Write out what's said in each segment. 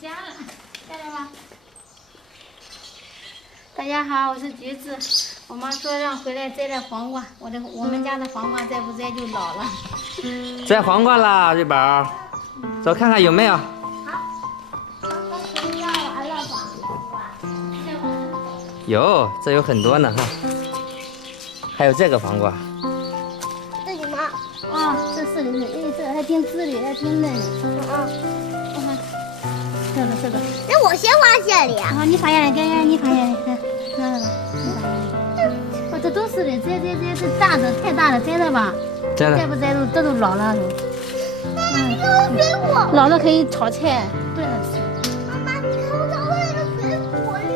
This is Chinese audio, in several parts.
家了，看到吗？大家好，我是橘子。我妈说让回来摘点黄瓜，我们家的黄瓜再不摘就老了。摘黄瓜啦，瑞宝，走看看有没有。好，黄瓜不要完了吧？摘完了。有，这有很多呢哈。还有这个黄瓜。这里吗？啊，这是里，哎，这还挺滋溜，还挺嫩的。我看这个。那我先挖这里啊。啊，你发现了，你发现了，看到了吧？你发现了。哦，这都是的，这大的太大了，摘了吧？摘了。摘不摘这都老了都。有水果。老了可以炒菜炖着吃。妈妈，你看我找到一个水果粒。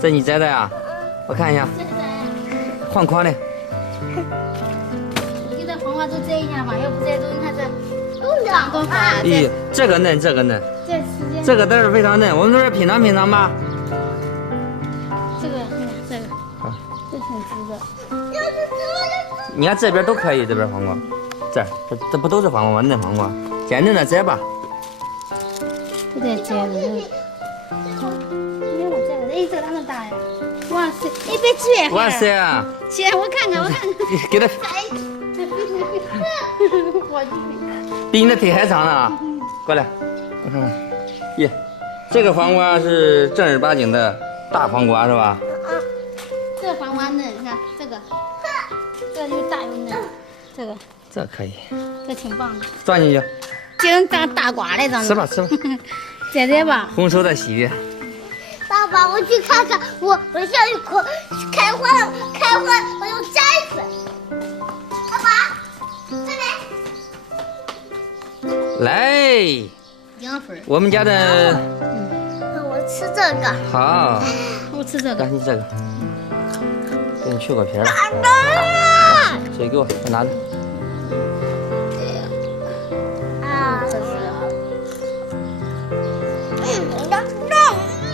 这你摘的呀？我看一下。这个摘。换筐的。你这黄瓜都摘一下吧，要不摘都你看这。都凉多花，咦，这个嫩，这个嫩，这时间这个都是非常嫩，我们都是品尝品尝吧。这个，这个，好，这挺直的。要是这你看这边都可以，这边黄瓜，这不都是黄瓜吗？嫩黄瓜，捡嫩的摘吧。不带摘的，没有摘的，哎，这个那么大呀！哇塞，哎，别撅！哇塞啊！姐，我看看，给它我比你的腿还长呢啊！过来，我看看，耶，这个黄瓜是正儿八经的大黄瓜是吧？这黄瓜嫩，你看这个又大又嫩，这可以，这挺棒的。放进去，就能当大瓜来着。吃吧。摘吧。丰收的喜悦。爸爸，我去看看，我下一口开花，我就摘出来。爸爸，这边。来，凉粉。我们家的。我吃这个。好。我吃这个。你这个，给你去过皮了。水给我拿着。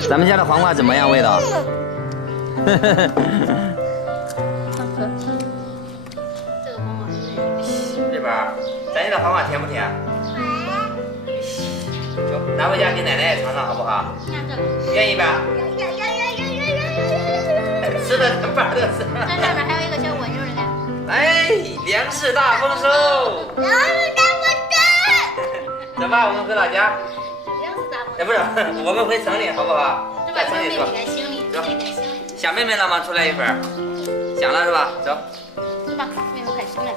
咱们家的黄瓜怎么样？味道？这个黄瓜嫩。这边，咱家的黄瓜甜不甜？走，拿回家给奶奶也尝尝好不好？愿意吧？吃的巴乐死。这上面还有一个小蜗牛呢。哎，粮食大丰收！走吧，我们回老家。哎，不是，我们回城里好不好？在城里住。走。想妹妹了吗？出来一会儿。想了是吧？走。走吧，妹妹快出来。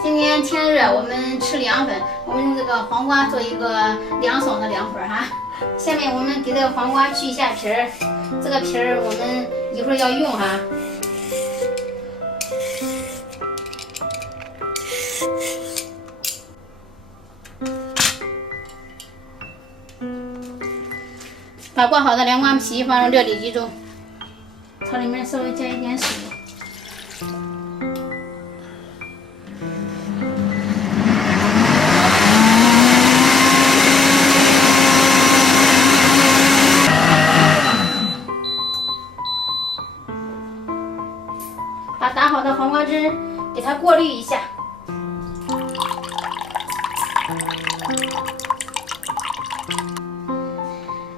今天天热，我们吃凉粉，我们用这个黄瓜做一个凉爽的凉粉哈。下面我们给这个黄瓜去一下皮儿，这个皮儿我们一会儿要用哈。把刮好的凉瓜皮放入料理机中，朝里面稍微加一点水。把打好的黄瓜汁给它过滤一下。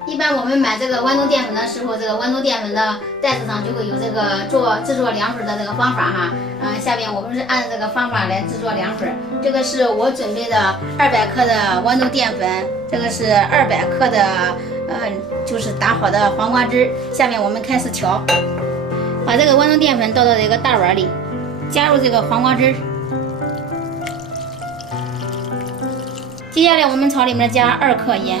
一般我们买这个豌豆淀粉的时候，这个豌豆淀粉的袋子上就会有这个制作凉粉的这个方法哈。下面我们是按这个方法来制作凉粉。这个是我准备的200克的豌豆淀粉，这个是200克的就是打好的黄瓜汁。下面我们开始调，把这个豌豆淀粉倒到这个大碗里，加入这个黄瓜汁。接下来我们朝里面加2克盐。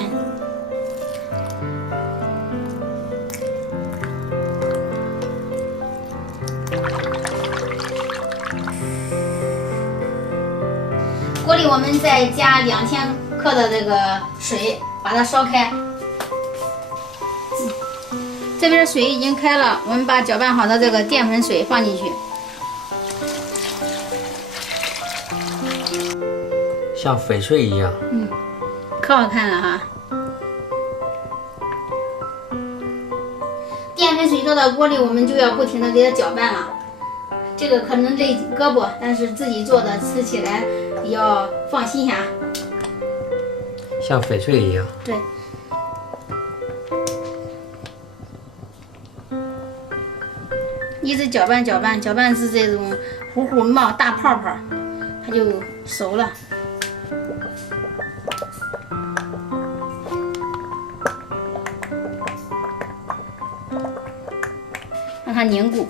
锅里我们再加2000克的这个水，把它烧开。这边水已经开了，我们把搅拌好的这个淀粉水放进去。像翡翠一样。可好看了哈。淀粉水倒到锅里，我们就要不停的给它搅拌了。这个可能累胳膊，但是自己做的吃起来比较放心呀。像翡翠一样。对。一直搅拌搅拌，搅拌至这种糊糊冒大泡泡，它就熟了。让它凝固。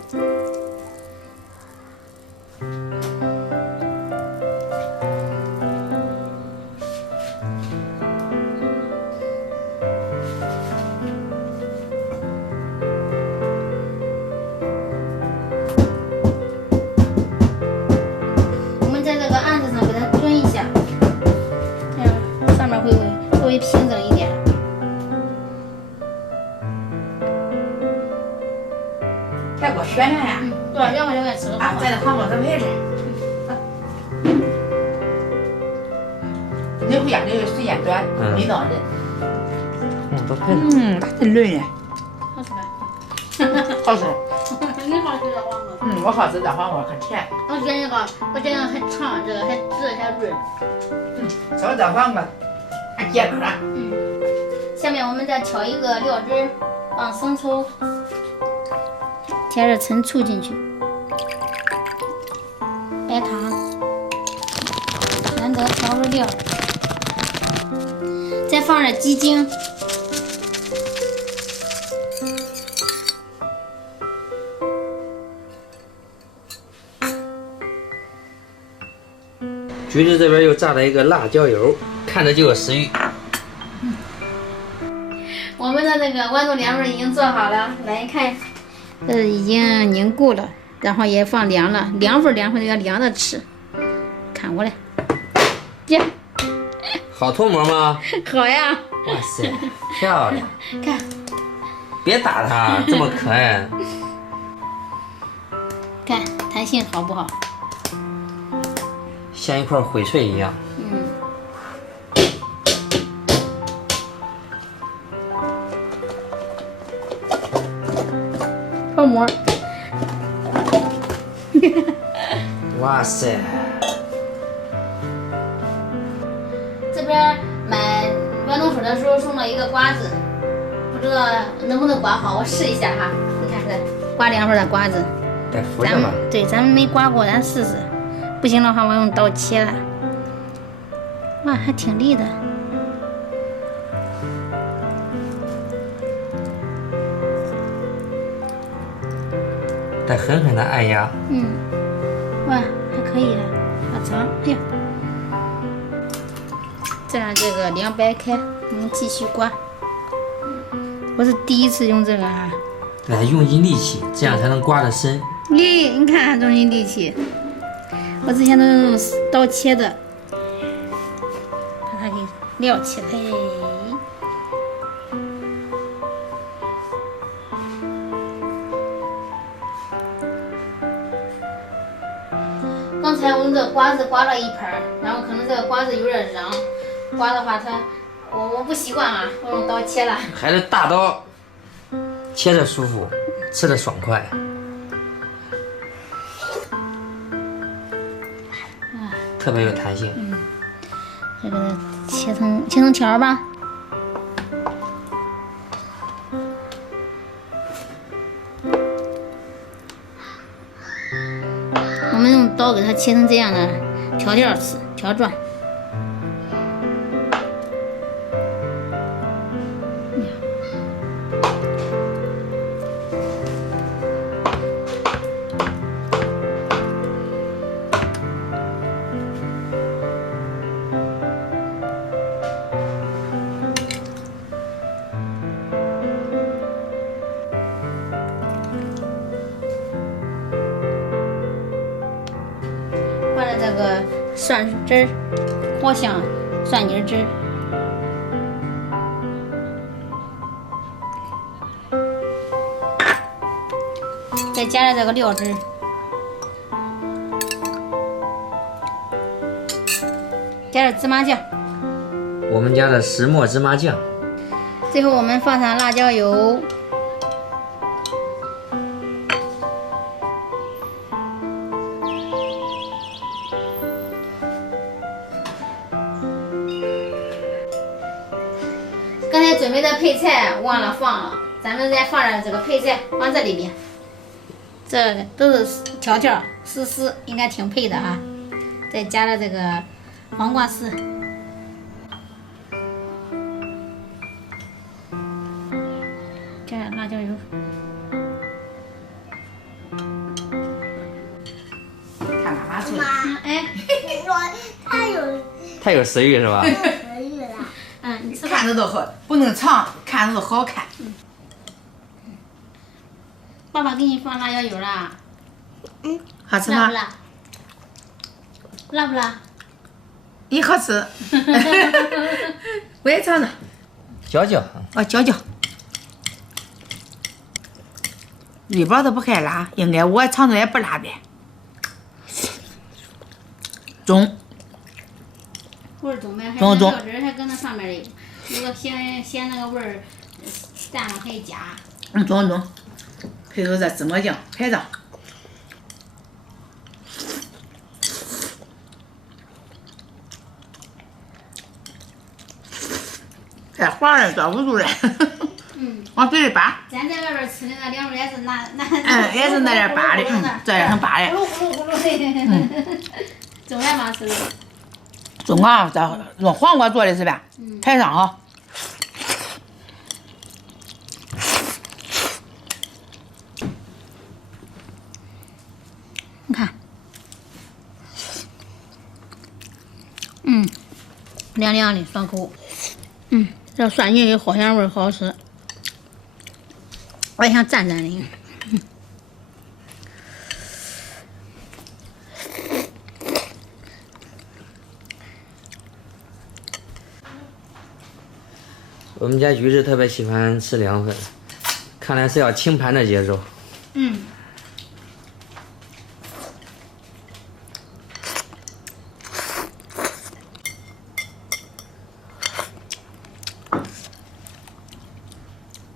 我们在这个案子上给它蹲一下，这样上面会稍微平整一点。再给我选选呀！多少2块钱吃个啊，在这放我这位置。你回家这个时间短，没到人。都配了。它真嫩呀，好吃吧？好吃。你好吃的黄瓜。我好吃的黄瓜可甜。我觉得那个，我觉得还长，这个还直还润。炒这黄瓜还解渴。下面我们再调一个料汁，放生抽，加点陈醋进去，白糖，难得调味料，再放点鸡精。橘子这边又炸了一个辣椒油，看着就有食欲。我们的那个豌豆凉粉已经做好了，来看，已经凝固了，然后也放凉了。凉粉都要凉着吃。看过来，耶，好脱模吗？好呀。哇塞，漂亮！看，别打它，这么可爱。看弹性好不好？像一块翡翠一样。泡馍。哇塞！这边买豌豆粉的时候送了一个瓜子，不知道能不能刮好，我试一下哈。你看这刮凉粉的瓜子，带福的吧？咱们没刮过，咱试试。不行的话，我用刀切了。哇，还挺利的。带狠狠的按压。哇，还可以啊，好长。哎呀，再让这个凉白开，我们继续刮。我是第一次用这个啊。对，用尽力气，这样才能刮得深。你看，用尽力气。我之前都用刀切的，把它给撂起来。刚才我们这瓜子刮了一盆，然后可能这个瓜子有点瓤，刮的话我不习惯啊，我用刀切了。还是大刀，切着舒服，吃的爽快。特别有弹性。这个切成条吧。我们用刀给它切成这样的条吃，条状。换了这个蒜汁儿，藿香蒜泥汁，再加上这个料汁，加点芝麻酱，我们家的石磨芝麻酱。最后我们放上辣椒油。准备的配菜忘了放了，咱们再放点这个配菜放这里面。这都是条条丝丝，应该挺配的哈。再加了这个黄瓜丝，加点辣椒油。看妈妈做的。妈，哎，太有食欲是吧？食欲了。你吃吧。看着都好，不能尝，看着都好看。爸爸给你放辣椒油了，好吃吗？辣不辣？辣不辣？你好吃。我也尝尝。嚼嚼。我嚼嚼。里边都不太辣，应该我尝着也不辣的。中。味儿中呗，还中料汁还搁那上面嘞。如果嫌那个味儿淡了可以加。中，配着这芝麻酱拍上。太滑了，抓不住了。往嘴里扒。咱在外边吃的那凉粉也是那。也是那点扒的，这样很扒的。咕噜的。中来吗？吃的。中啊，这用黄瓜做的是吧？拍上哈。你看，凉凉的，爽口。这蒜泥的花香味好吃，我也想蘸蘸的。我们家橘子特别喜欢吃凉粉，看来是要清盘的节奏。